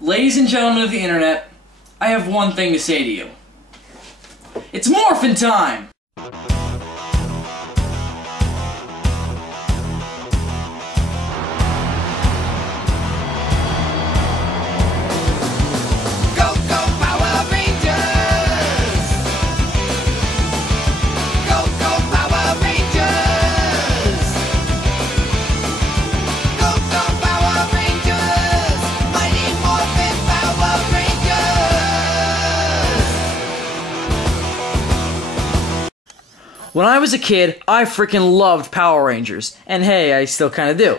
Ladies and gentlemen of the internet, I have one thing to say to you. It's morphin' time! When I was a kid, I freaking loved Power Rangers, and hey, I still kinda do.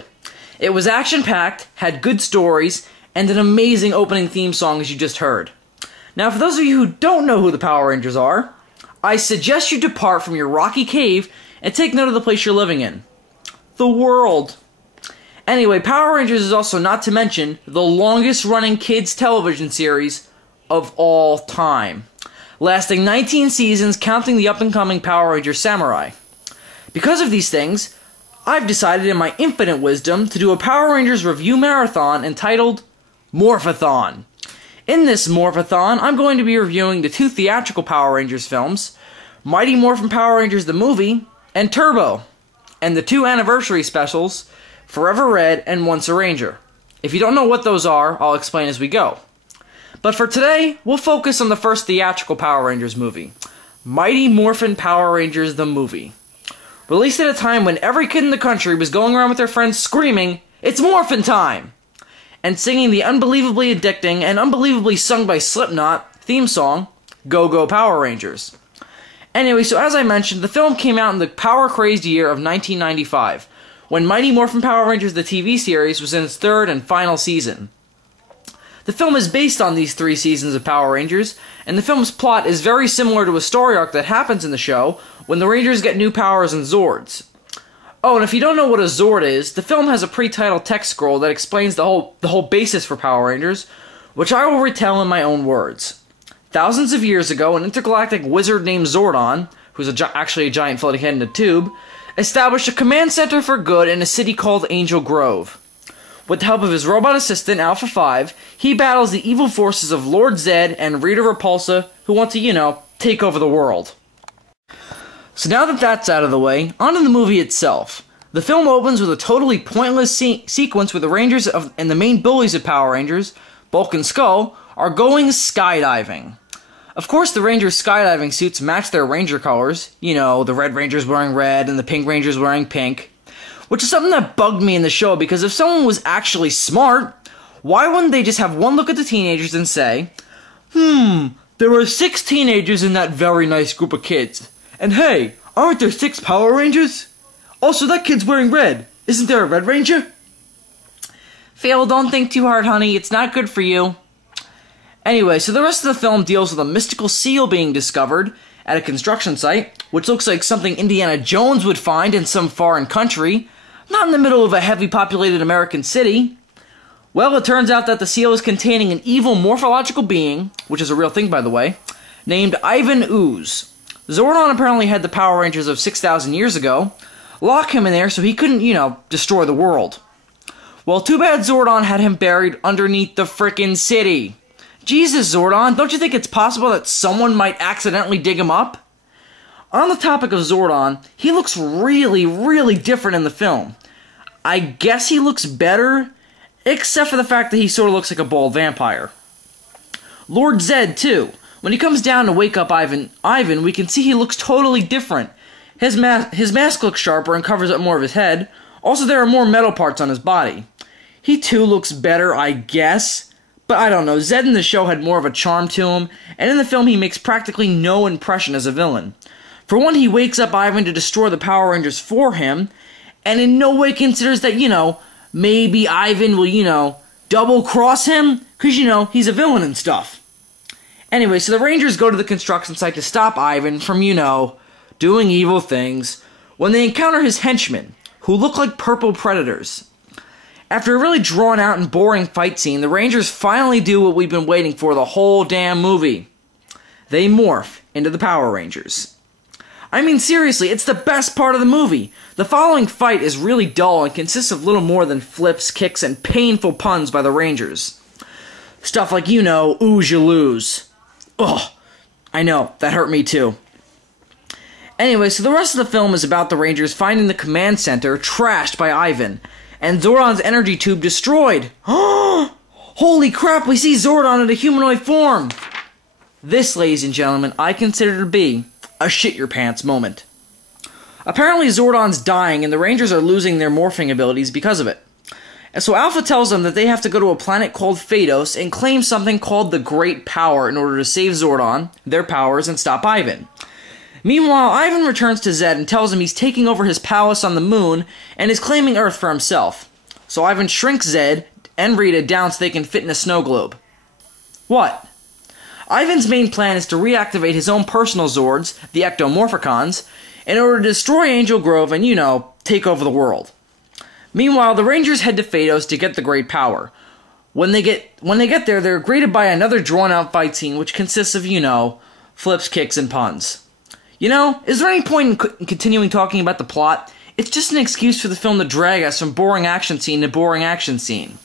It was action-packed, had good stories, and an amazing opening theme song as you just heard. Now for those of you who don't know who the Power Rangers are, I suggest you depart from your rocky cave and take note of the place you're living in. The world. Anyway, Power Rangers is also, not to mention, the longest running kids television series of all time, lasting 19 seasons, counting the up-and-coming Power Rangers Samurai. Because of these things, I've decided in my infinite wisdom to do a Power Rangers review marathon entitled Morphathon. In this Morphathon, I'm going to be reviewing the 2 theatrical Power Rangers films, Mighty Morphin Power Rangers the movie, and Turbo, and the 2 anniversary specials, Forever Red and Once a Ranger. If you don't know what those are, I'll explain as we go. But for today, we'll focus on the first theatrical Power Rangers movie, Mighty Morphin Power Rangers the movie. Released at a time when every kid in the country was going around with their friends screaming, "It's Morphin' time!" and singing the unbelievably addicting and unbelievably sung by Slipknot theme song, Go Go Power Rangers. Anyway, so as I mentioned, the film came out in the power-crazed year of 1995, when Mighty Morphin Power Rangers the TV series was in its 3rd and final season. The film is based on these 3 seasons of Power Rangers, and the film's plot is very similar to a story arc that happens in the show when the Rangers get new powers and Zords. Oh, and if you don't know what a Zord is, the film has a pre-title text scroll that explains the whole basis for Power Rangers, which I will retell in my own words. Thousands of years ago, an intergalactic wizard named Zordon, who's actually a giant floating head in a tube, established a command center for good in a city called Angel Grove. With the help of his robot assistant, Alpha 5, he battles the evil forces of Lord Zed and Rita Repulsa, who want to, take over the world. So now that that's out of the way, on to the movie itself. The film opens with a totally pointless sequence where the Rangers and the main bullies of Power Rangers, Bulk and Skull, are going skydiving. Of course, the Rangers' skydiving suits match their Ranger colors. The Red Ranger's wearing red and the Pink Ranger's wearing pink. Which is something that bugged me in the show, because if someone was actually smart, why wouldn't they just have one look at the teenagers and say, there are 6 teenagers in that very nice group of kids. And hey, aren't there 6 Power Rangers? Also, that kid's wearing red. Isn't there a Red Ranger? Phil, don't think too hard, honey. It's not good for you. Anyway, so the rest of the film deals with a mystical seal being discovered at a construction site, which looks like something Indiana Jones would find in some foreign country, not in the middle of a heavily populated American city. Well, it turns out that the seal is containing an evil morphological being, which is a real thing by the way, named Ivan Ooze. Zordon apparently had the Power Rangers of 6,000 years ago, lock him in there so he couldn't, destroy the world. Well, too bad Zordon had him buried underneath the frickin' city. Jesus, Zordon, don't you think it's possible that someone might accidentally dig him up? On the topic of Zordon, he looks really, really different in the film. I guess he looks better, except for the fact that he sort of looks like a bald vampire. Lord Zed, too. When he comes down to wake up Ivan, we can see he looks totally different. His mask looks sharper and covers up more of his head. Also, there are more metal parts on his body. He, too, looks better, I guess. But I don't know, Zed in the show had more of a charm to him, and in the film he makes practically no impression as a villain. For one, he wakes up Ivan to destroy the Power Rangers for him, and in no way considers that, maybe Ivan will, double-cross him, because, he's a villain and stuff. Anyway, so the Rangers go to the construction site to stop Ivan from, doing evil things, when they encounter his henchmen, who look like purple predators. After a really drawn-out and boring fight scene, the Rangers finally do what we've been waiting for the whole damn movie. They morph into the Power Rangers. I mean, seriously, it's the best part of the movie. The following fight is really dull and consists of little more than flips, kicks, and painful puns by the Rangers. Stuff like, you know, ooze you lose. Ugh, I know, that hurt me too. Anyway, so the rest of the film is about the Rangers finding the command center trashed by Ivan, and Zordon's energy tube destroyed. Holy crap, we see Zordon in a humanoid form! This, ladies and gentlemen, I consider to be a shit-your-pants moment. Apparently Zordon's dying, and the Rangers are losing their morphing abilities because of it. And so Alpha tells them that they have to go to a planet called Phaedos and claim something called the Great Power in order to save Zordon, their powers, and stop Ivan. Meanwhile, Ivan returns to Zed and tells him he's taking over his palace on the moon and is claiming Earth for himself. So Ivan shrinks Zed and Rita down so they can fit in a snow globe. What? Ivan's main plan is to reactivate his own personal Zords, the Ectomorphicons, in order to destroy Angel Grove and, you know, take over the world. Meanwhile, the Rangers head to Phaedos to get the Great Power. When they get there, they're greeted by another drawn-out fight scene which consists of, you know, flips, kicks, and puns. You know, is there any point in continuing talking about the plot? It's just an excuse for the film to drag us from boring action scene to boring action scene.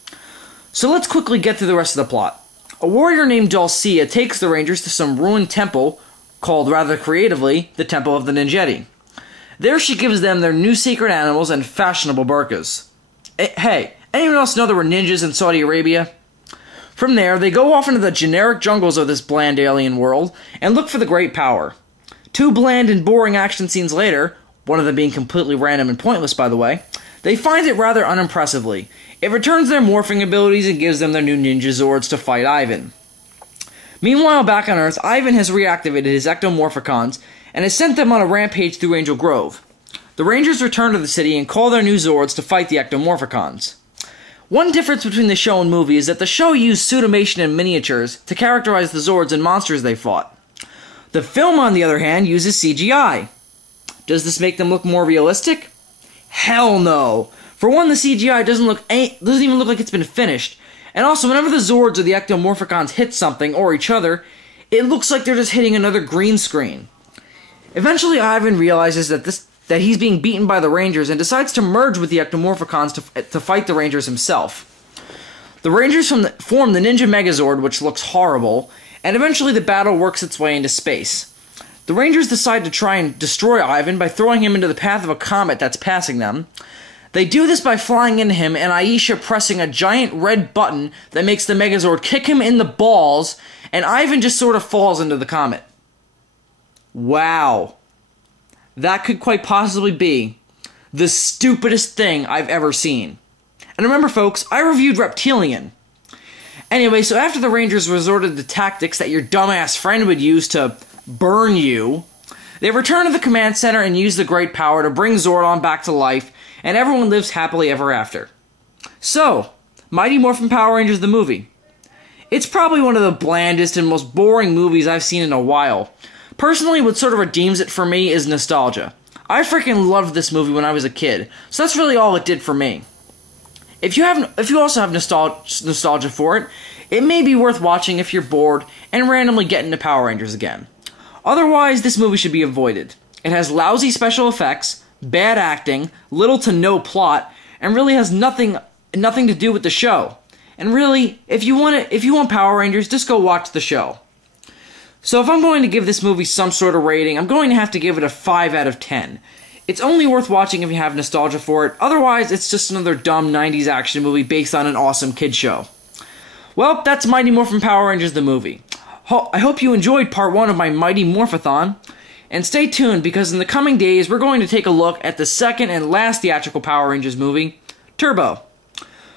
So let's quickly get through the rest of the plot. A warrior named Dulcia takes the Rangers to some ruined temple, called rather creatively, the Temple of the Ninjetti. There she gives them their new sacred animals and fashionable burqas. Hey, anyone else know there were ninjas in Saudi Arabia? From there, they go off into the generic jungles of this bland alien world and look for the Great Power. 2 bland and boring action scenes later, one of them being completely random and pointless by the way, they find it rather unimpressively. It returns their morphing abilities and gives them their new ninja Zords to fight Ivan. Meanwhile, back on Earth, Ivan has reactivated his Ectomorphicons and has sent them on a rampage through Angel Grove. The Rangers return to the city and call their new Zords to fight the Ectomorphicons. One difference between the show and movie is that the show used pseudomation and miniatures to characterize the Zords and monsters they fought. The film, on the other hand, uses CGI. Does this make them look more realistic? Hell no! For one, the CGI doesn't even look like it's been finished. And also, whenever the Zords or the Ectomorphicons hit something, or each other, it looks like they're just hitting another green screen. Eventually, Ivan realizes that he's being beaten by the Rangers and decides to merge with the Ectomorphicons to fight the Rangers himself. The Rangers form the Ninja Megazord, which looks horrible, and eventually the battle works its way into space. The Rangers decide to try and destroy Ivan by throwing him into the path of a comet that's passing them. They do this by flying into him and Aisha pressing a giant red button that makes the Megazord kick him in the balls, and Ivan just sort of falls into the comet. Wow. That could quite possibly be the stupidest thing I've ever seen. And remember folks, I reviewed Reptilian. Anyway, so after the Rangers resorted to tactics that your dumbass friend would use to burn you, they return to the command center and use the Great Power to bring Zordon back to life, and everyone lives happily ever after. So, Mighty Morphin Power Rangers the movie. It's probably one of the blandest and most boring movies I've seen in a while. Personally, what sort of redeems it for me is nostalgia. I freaking loved this movie when I was a kid, so that's really all it did for me. If you also have nostalgia for it, it may be worth watching if you're bored and randomly get into Power Rangers again. Otherwise, this movie should be avoided. It has lousy special effects, bad acting, little to no plot, and really has nothing to do with the show. And really, if you want Power Rangers, just go watch the show. So if I'm going to give this movie some sort of rating, I'm going to have to give it a 5 out of 10. It's only worth watching if you have nostalgia for it, otherwise it's just another dumb 90s action movie based on an awesome kid show. Well, that's Mighty Morphin Power Rangers the movie. I hope you enjoyed part 1 of my Mighty Morphathon, and stay tuned because in the coming days we're going to take a look at the second and last theatrical Power Rangers movie, Turbo.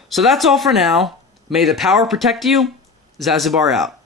So that's all for now. May the power protect you. Zazubaar out.